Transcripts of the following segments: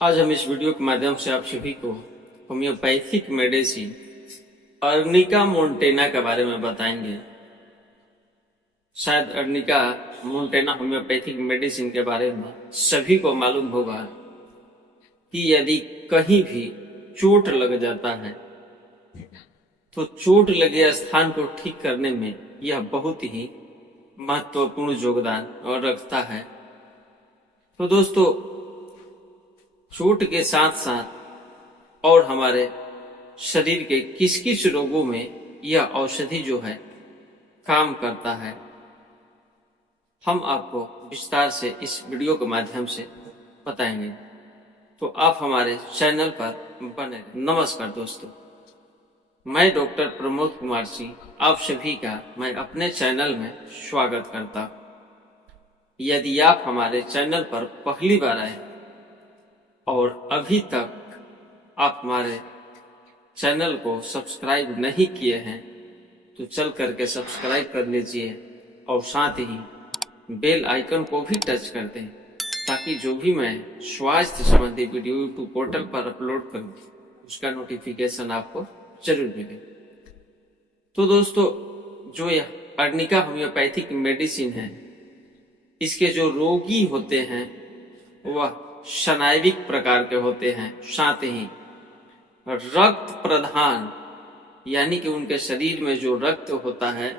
आज हम इस वीडियो के माध्यम से आप सभी को होम्योपैथिक मेडिसिन अर्निका मोंटेना के बारे में बताएंगे। शायद अर्निका मोंटेना होम्योपैथिक मेडिसिन के बारे में सभी को मालूम होगा कि यदि कहीं भी चोट लग जाता है तो चोट लगे स्थान को ठीक करने में यह बहुत ही महत्वपूर्ण योगदान और रखता है। तो दोस्तों, चोट के साथ साथ और हमारे शरीर के किस किस रोगों में यह औषधि जो है काम करता है, हम आपको विस्तार से इस वीडियो के माध्यम से बताएंगे। तो आप हमारे चैनल पर बने रहें। नमस्कार दोस्तों, मैं डॉक्टर प्रमोद कुमार सिंह आप सभी का मैं अपने चैनल में स्वागत करता हूं। यदि आप हमारे चैनल पर पहली बार आए और अभी तक आप हमारे चैनल को सब्सक्राइब नहीं किए हैं तो चल करके सब्सक्राइब कर लीजिए और साथ ही बेल आइकन को भी टच कर दें ताकि जो भी मैं स्वास्थ्य संबंधी वीडियो यूट्यूब पोर्टल पर अपलोड करूं उसका नोटिफिकेशन आपको जरूर मिले। तो दोस्तों, जो यह अर्निका होम्योपैथिक मेडिसिन है, इसके जो रोगी होते हैं वह स्नायुविक प्रकार के होते हैं, साथ ही रक्त प्रधान यानी कि उनके शरीर में जो रक्त होता है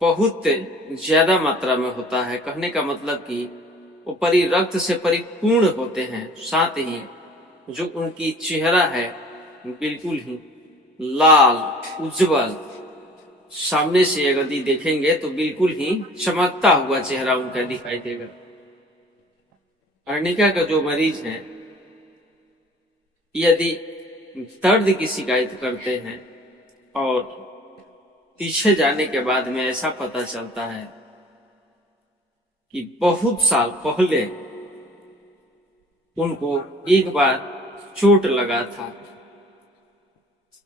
बहुत ज्यादा मात्रा में होता है। कहने का मतलब कि वो रक्त से परिपूर्ण होते हैं। साथ ही जो उनकी चेहरा है बिल्कुल ही लाल उज्जवल, सामने से यदि देखेंगे तो बिल्कुल ही चमकता हुआ चेहरा उनका दिखाई देगा। अर्निका का जो मरीज है, यदि दर्द की शिकायत करते हैं और पीछे जाने के बाद में ऐसा पता चलता है कि बहुत साल पहले उनको एक बार चोट लगा था,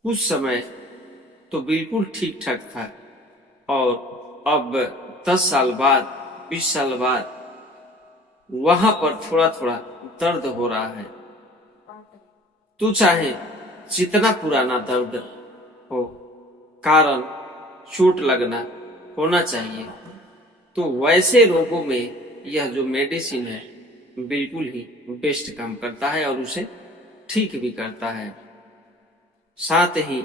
उस समय तो बिल्कुल ठीक ठाक था और अब 10 साल बाद 20 साल बाद वहां पर थोड़ा थोड़ा दर्द हो रहा है। तो चाहे जितना पुराना दर्द हो, कारण चोट लगना होना चाहिए। तो वैसे रोगों में यह जो मेडिसिन है बिल्कुल ही बेस्ट काम करता है और उसे ठीक भी करता है। साथ ही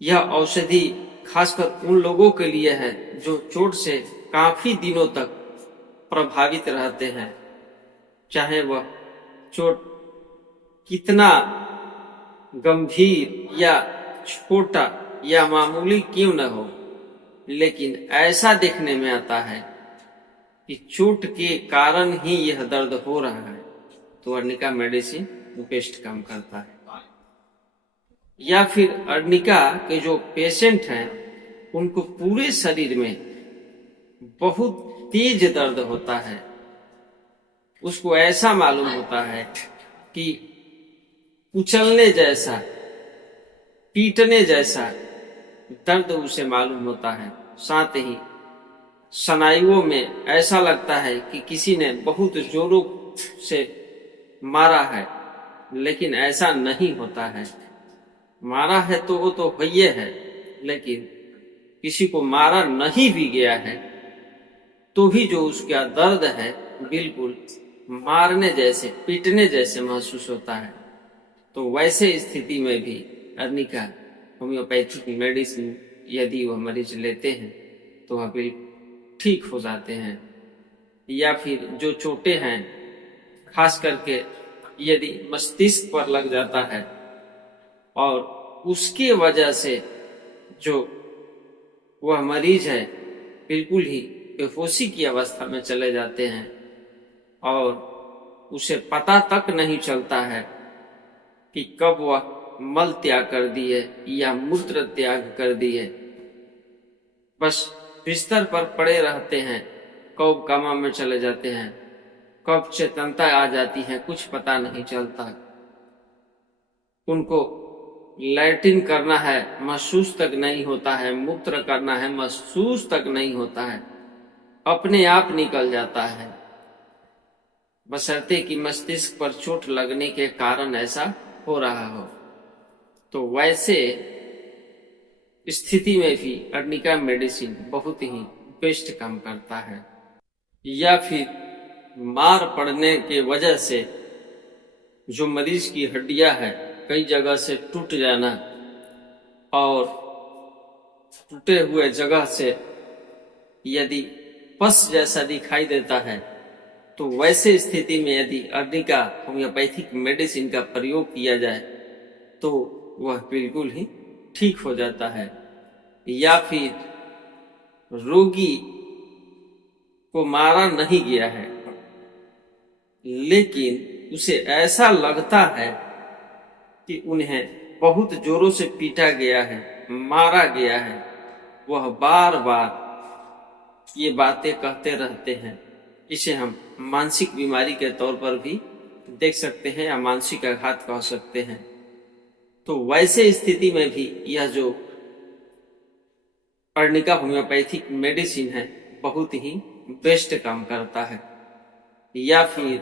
यह औषधि खासकर उन लोगों के लिए है जो चोट से काफी दिनों तक प्रभावित रहते हैं, चाहे वह चोट कितना गंभीर या छोटा या मामूली क्यों न हो, लेकिन ऐसा देखने में आता है कि चोट के कारण ही यह दर्द हो रहा है तो अर्निका मेडिसिन बेस्ट काम करता है। या फिर अर्निका के जो पेशेंट हैं उनको पूरे शरीर में बहुत तेज दर्द होता है, उसको ऐसा मालूम होता है कि कुचलने जैसा, पीटने जैसा दर्द उसे मालूम होता है। साथ ही स्नायुओं में ऐसा लगता है कि किसी ने बहुत जोरों से मारा है, लेकिन ऐसा नहीं होता है। मारा है तो वो तो वही है, लेकिन किसी को मारा नहीं भी गया है तो भी जो उसका दर्द है बिल्कुल मारने जैसे, पीटने जैसे महसूस होता है। तो वैसे स्थिति में भी अर्निका होम्योपैथिक मेडिसिन यदि वह मरीज लेते हैं तो वह बिल्कुल ठीक हो जाते हैं। या फिर जो चोटें हैं, खास करके यदि मस्तिष्क पर लग जाता है और उसके वजह से जो वह मरीज है बिल्कुल ही बेहोशी की अवस्था में चले जाते हैं और उसे पता तक नहीं चलता है कि कब वह मल त्याग कर दिए या मूत्र त्याग कर दिए। बस बिस्तर पर पड़े रहते हैं, कब कामा में चले जाते हैं, कब चेतनता आ जाती है कुछ पता नहीं चलता। उनको लैट्रिन करना है महसूस तक नहीं होता है, मूत्र करना है महसूस तक नहीं होता है, अपने आप निकल जाता है। बशर्ते कि मस्तिष्क पर चोट लगने के कारण ऐसा हो रहा हो। तो वैसे स्थिति में भी अर्निका मेडिसिन बहुत ही बेस्ट काम करता है। या फिर मार पड़ने के वजह से जो मरीज की हड्डियां है कई जगह से टूट जाना और टूटे हुए जगह से यदि पस जैसा दिखाई देता है, तो वैसे स्थिति में यदि अर्निका होम्योपैथिक मेडिसिन का प्रयोग किया जाए तो वह बिल्कुल ही ठीक हो जाता है। या फिर रोगी को मारा नहीं गया है लेकिन उसे ऐसा लगता है कि उन्हें बहुत जोरों से पीटा गया है, मारा गया है, वह बार बार ये बातें कहते रहते हैं। इसे हम मानसिक बीमारी के तौर पर भी देख सकते हैं या मानसिक आघात कह सकते हैं। तो वैसे स्थिति में भी यह जो अर्निका होम्योपैथिक मेडिसिन है बहुत ही बेस्ट काम करता है। या फिर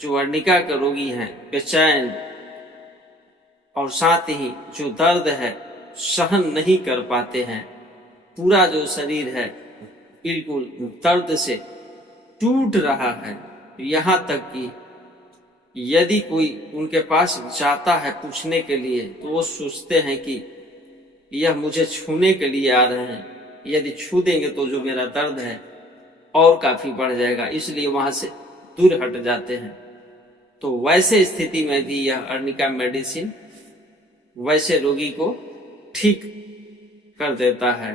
जो अर्निका के रोगी हैं बेचैन और साथ ही जो दर्द है सहन नहीं कर पाते हैं, पूरा जो शरीर है बिल्कुल दर्द से टूट रहा है, यहाँ तक कि यदि कोई उनके पास जाता है पूछने के लिए तो वो सोचते हैं कि यह मुझे छूने के लिए आ रहे हैं, यदि छू देंगे तो जो मेरा दर्द है और काफी बढ़ जाएगा, इसलिए वहां से दूर हट जाते हैं। तो वैसे स्थिति में भी यह अर्निका मेडिसिन वैसे रोगी को ठीक कर देता है।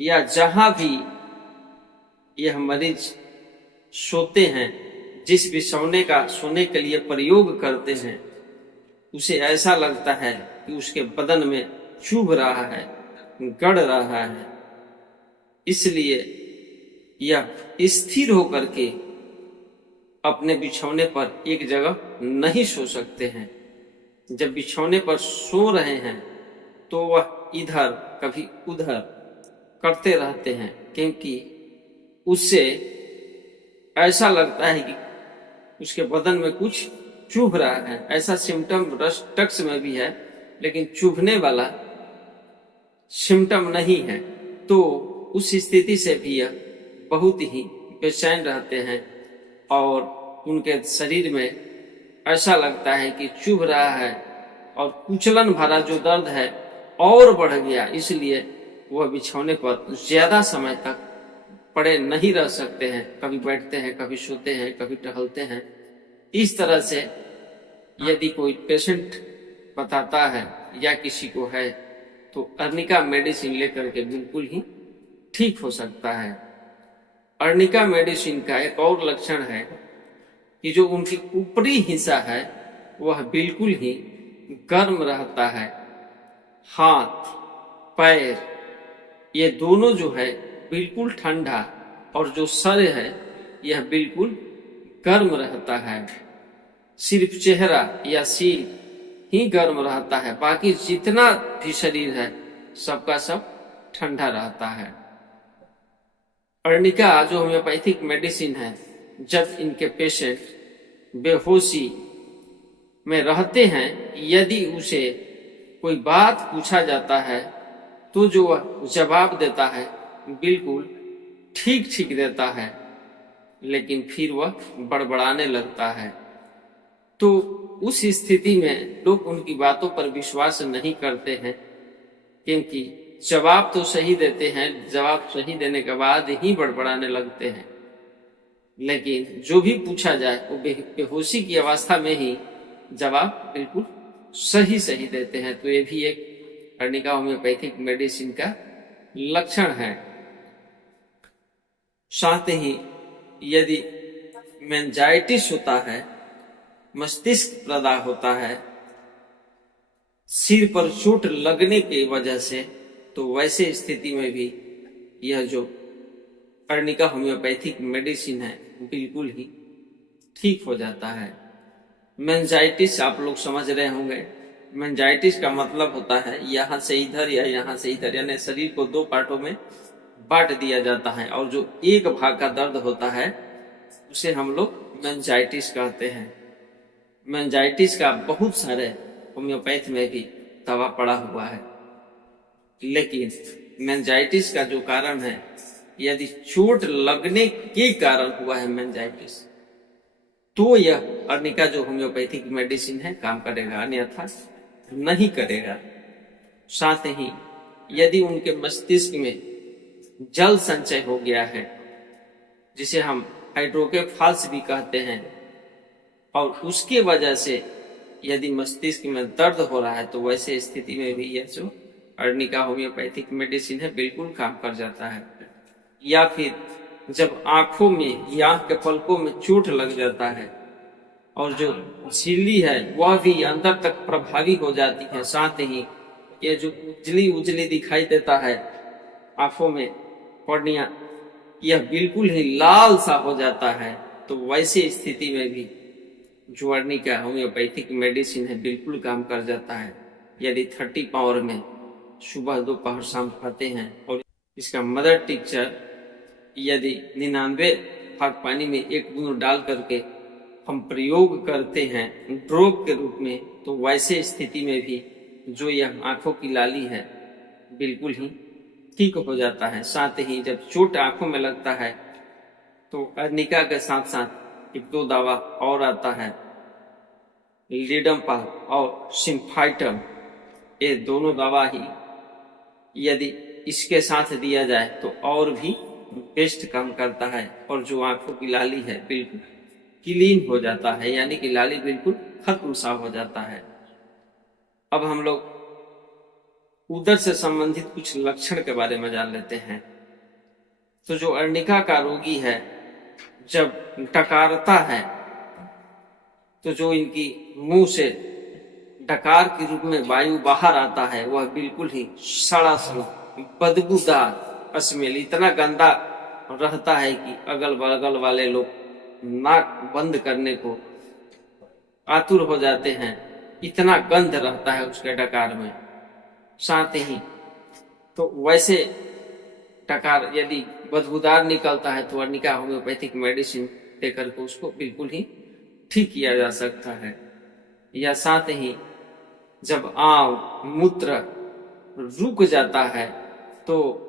या जहां भी यह मरीज सोते हैं, जिस भी सोने के लिए प्रयोग करते हैं, उसे ऐसा लगता है कि उसके बदन में चुभ रहा है, गड़ रहा है, इसलिए यह स्थिर होकर के अपने बिछौने पर एक जगह नहीं सो सकते हैं। जब बिछौने पर सो रहे हैं तो वह इधर कभी उधर करते रहते हैं, क्योंकि उससे ऐसा लगता है कि उसके बदन में कुछ चुभ रहा है। ऐसा सिम्टम रस्टक्स में भी है, लेकिन चुभने वाला सिम्टम नहीं है। तो उस स्थिति से भी यह बहुत ही बेचैन रहते हैं और उनके शरीर में ऐसा लगता है कि चुभ रहा है और कुचलन भरा जो दर्द है और बढ़ गया, इसलिए वह बिछौने पर ज्यादा समय तक पड़े नहीं रह सकते हैं। कभी बैठते हैं, कभी सोते हैं, कभी टहलते हैं। इस तरह से यदि कोई पेशेंट बताता है या किसी को है तो अर्निका मेडिसिन लेकर के बिल्कुल ही ठीक हो सकता है। अर्निका मेडिसिन का एक और लक्षण है कि जो उनकी ऊपरी हिस्सा है वह बिल्कुल ही गर्म रहता है। हाथ, पैर, ये दोनों जो है बिल्कुल ठंडा, और जो सर है यह बिल्कुल गर्म रहता है। सिर्फ चेहरा या सिर ही गर्म रहता है, बाकी जितना भी शरीर है सबका सब ठंडा रहता है। अर्निका जो होम्योपैथिक मेडिसिन है, जब इनके पेशेंट बेहोशी में रहते हैं, यदि उसे कोई बात पूछा जाता है तो जो वह जवाब देता है बिल्कुल ठीक ठीक देता है, लेकिन फिर वह बड़बड़ाने लगता है। तो उस स्थिति में लोग उनकी बातों पर विश्वास नहीं करते हैं, क्योंकि जवाब तो सही देते हैं, जवाब सही देने के बाद ही बड़बड़ाने लगते हैं। लेकिन जो भी पूछा जाए वो बेहोशी की अवस्था में ही जवाब बिल्कुल सही सही देते हैं। तो ये भी एक अर्निका होम्योपैथिक मेडिसिन का लक्षण है। साथ ही यदि मेनिंजाइटिस होता है, मस्तिष्क प्रदाह होता है, सिर पर चोट लगने की वजह से, तो वैसे स्थिति में भी यह जो अर्निका होम्योपैथिक मेडिसिन है बिल्कुल ही ठीक हो जाता है। मेनिंजाइटिस आप लोग समझ रहे होंगे। मेनिंजाइटिस का मतलब होता है यहाँ से इधर या यहाँ से इधर, यानी शरीर को दो पार्टों में बांट दिया जाता है और जो एक भाग का दर्द होता है उसे हम लोग मेनिंजाइटिस कहते हैं। मेनिंजाइटिस का बहुत सारे होम्योपैथ में भी दवा पड़ा हुआ है, लेकिन मेनिंजाइटिस का जो कारण है, यदि चोट लगने के कारण हुआ है मेनिंजाइटिस, तो यह अर्निका जो होम्योपैथिक मेडिसिन है काम करेगा, अन्यथा नहीं करेगा। साथ ही यदि उनके मस्तिष्क में जल संचय हो गया है, जिसे हम हाइड्रोकेफाल्स भी कहते हैं, और उसके वजह से यदि मस्तिष्क में दर्द हो रहा है, तो वैसे स्थिति में भी यह जो अर्निका होम्योपैथिक मेडिसिन है बिल्कुल काम कर जाता है। या फिर जब आंखों में या आंख के पलकों में चोट लग जाता है और जो झिल्ली है वह भी अंदर तक प्रभावी हो जाती है, साथ ही ये जो उजली उजली दिखाई देता है आंखों में कॉर्निया, यह बिल्कुल ही लाल सा हो जाता है, तो वैसे स्थिति में भी जो अर्निका होम्योपैथिक मेडिसिन है बिल्कुल काम कर जाता है। यदि 30 पावर में सुबह दोपहर शाम खाते हैं, और इसका मदर टिक्चर यदि 99 भाग पानी में 1 बूंद डाल करके हम प्रयोग करते हैं ड्रॉप के रूप में, तो वैसे स्थिति में भी जो यह आंखों की लाली है बिल्कुल ही ठीक हो जाता है। साथ ही जब चोट आंखों में लगता है, तो अर्निका के साथ साथ 1-2 दवा और आता है, लीडम्पा और सिम्फाइटम। ये दोनों दवा ही यदि इसके साथ दिया जाए तो और भी बेस्ट काम करता है, और जो आंखों की लाली है बिल्कुल क्लीन हो जाता है, यानी कि लाली बिल्कुल खत्म सा हो जाता है। अब हम लोग उदर से संबंधित कुछ लक्षण के बारे में जान लेते हैं। तो जो अर्निका का रोगी है, जब डकारता है तो जो इनकी मुंह से डकार के रूप में वायु बाहर आता है, वह बिल्कुल ही सड़ा सड़ा बदबूदार स्मेल इतना गंदा रहता है कि अगल बगल वाले लोग नाक बंद करने को आतुर हो जाते हैं, इतना गंध रहता है उसके डकार में। साथ ही तो वैसे डकार यदि बदबूदार निकलता है, तो अर्निका होम्योपैथिक मेडिसिन देकर के उसको बिल्कुल ही ठीक किया जा सकता है। या साथ ही जब आव मूत्र रुक जाता है, तो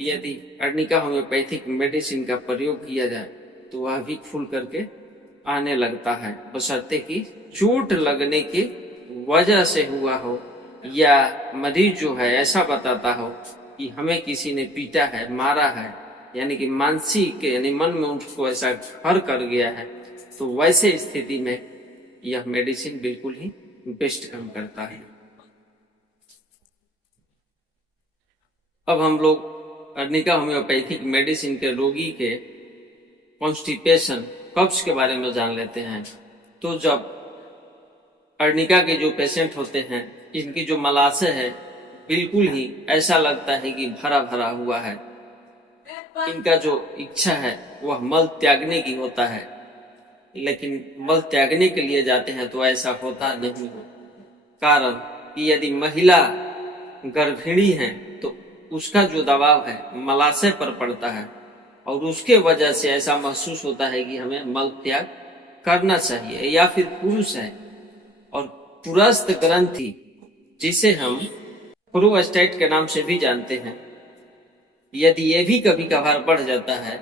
यदि अर्निका होम्योपैथिक मेडिसिन का प्रयोग किया जाए तो वह भी फूल करके आने लगता है, बशर्ते कि चोट लगने के वजह से हुआ हो, या मरीज जो है ऐसा बताता हो कि हमें किसी ने पीटा है, मारा है, यानी कि मानसिक यानी मन में उसको ऐसा घर कर गया है, तो वैसे स्थिति में यह मेडिसिन बिल्कुल ही बेस्ट काम करता है। अब हम लोग अर्निका होम्योपैथिक मेडिसिन के रोगी के कॉन्स्टिपेशन कब्ज के बारे में जान लेते हैं। तो जब अर्निका के जो पेशेंट होते हैं, इनकी जो मलाशय है बिल्कुल ही ऐसा लगता है कि भरा भरा हुआ है, इनका जो इच्छा है वह मल त्यागने की होता है, लेकिन मल त्यागने के लिए जाते हैं तो ऐसा होता नहीं है। कारण कि यदि महिला गर्भिणी है तो उसका जो दबाव है मलाशय पर पड़ता है, और उसके वजह से ऐसा महसूस होता है कि हमें मल त्याग करना चाहिए। या फिर पुरुष है और पुरस्थ ग्रंथि, जिसे हम प्रोस्टेट के नाम से भी जानते हैं, यदि ये भी कभी कभार बढ़ जाता है,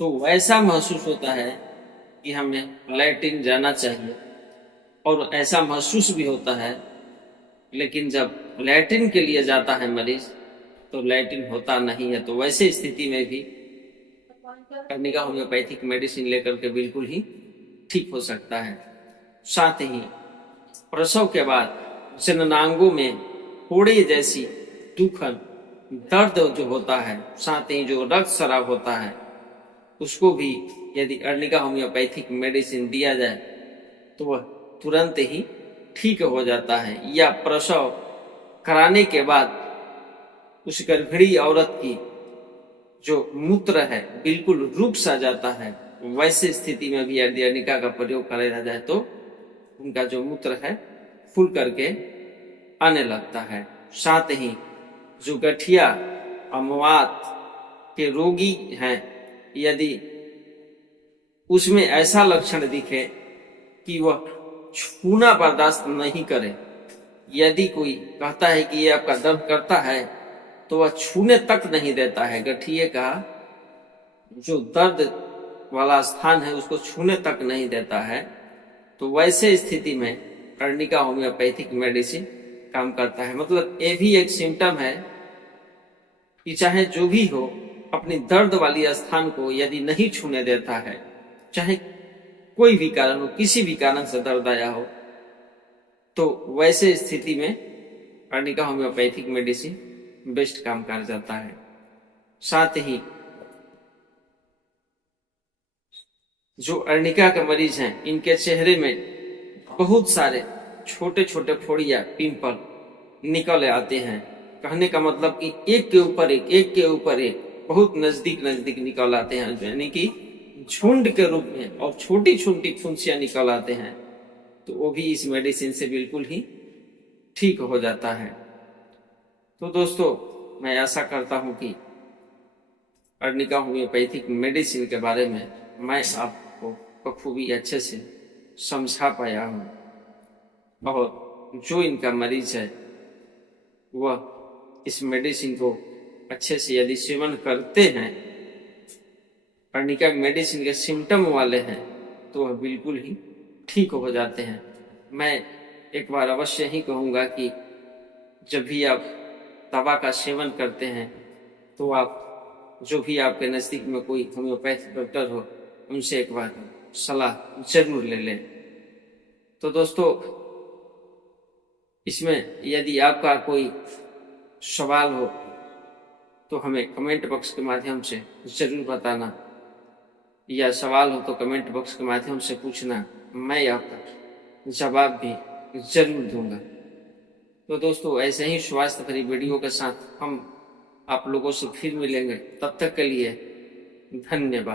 तो ऐसा महसूस होता है कि हमें लैट्रिन जाना चाहिए, और ऐसा महसूस भी होता है। लेकिन जब लैट्रिन के लिए जाता है मरीज, तो लैट्रिन होता नहीं है, तो वैसे स्थिति में भी अर्निका होम्योपैथिक मेडिसिन लेकर के बिल्कुल ही ठीक हो सकता है। साथ ही प्रसव के बाद जननांगों में फोड़े जैसी दुखन दर्द जो होता है, साथ ही जो रक्त स्राव होता है, उसको भी यदि अर्निका होम्योपैथिक मेडिसिन दिया जाए तो वह तुरंत ही ठीक हो जाता है। या प्रसव कराने के बाद उस गर्भिणी औरत की जो मूत्र है बिल्कुल रुक सा जाता है, वैसे स्थिति में भी यदि अर्निका का प्रयोग करा जाए तो उनका जो मूत्र है फूल करके आने लगता है। साथ ही जो गठिया, अमवात के रोगी हैं, यदि उसमें ऐसा लक्षण दिखे कि वह छूना बर्दाश्त नहीं करे। यदि कोई कहता है कि ये आपका दर्द करता है तो वह छूने तक नहीं देता है। गठिए का जो दर्द वाला स्थान है उसको छूने तक नहीं देता है। तो वैसे स्थिति में कर्णिका होम्योपैथिक मेडिसिन काम करता है। मतलब ये भी एक सिम्टम है कि चाहे जो भी हो, अपनी दर्द वाली स्थान को यदि नहीं छूने देता है, चाहे कोई भी कारण हो, किसी भी कारण से दर्द आया हो, तो वैसे स्थिति में कर्णिका होम्योपैथिक मेडिसिन बेस्ट काम कर जाता है। साथ ही जो अर्निका के मरीज हैं, इनके चेहरे में बहुत सारे छोटे छोटे फोड़िया, पिंपल निकल आते हैं। कहने का मतलब कि एक के ऊपर एक, एक के ऊपर एक, बहुत नजदीक नजदीक निकल आते हैं, यानी कि झुंड के रूप में, और छोटी छोटी फुंसियां निकल आते हैं। तो वो भी इस मेडिसिन से बिल्कुल ही ठीक हो जाता है। तो दोस्तों, मैं आशा करता हूं कि अर्निका होम्योपैथिक मेडिसिन के बारे में मैं आपको बखूबी अच्छे से समझा पाया हूँ, और जो इनका मरीज है वह इस मेडिसिन को अच्छे से यदि सेवन करते हैं, अर्निका मेडिसिन के सिम्टम वाले हैं, तो वह बिल्कुल ही ठीक हो जाते हैं। मैं एक बार अवश्य ही कहूँगा कि जब भी आप दवा का सेवन करते हैं तो आप जो भी आपके नज़दीक में कोई होम्योपैथ डॉक्टर हो, उनसे एक बार सलाह जरूर ले लें। तो दोस्तों, इसमें यदि आपका कोई सवाल हो तो हमें कमेंट बॉक्स के माध्यम से जरूर बताना, या सवाल हो तो कमेंट बॉक्स के माध्यम से पूछना, मैं आपका जवाब भी जरूर दूंगा। तो दोस्तों, ऐसे ही स्वास्थ्य भरी वीडियो के साथ हम आप लोगों से फिर मिलेंगे। तब तक के लिए धन्यवाद।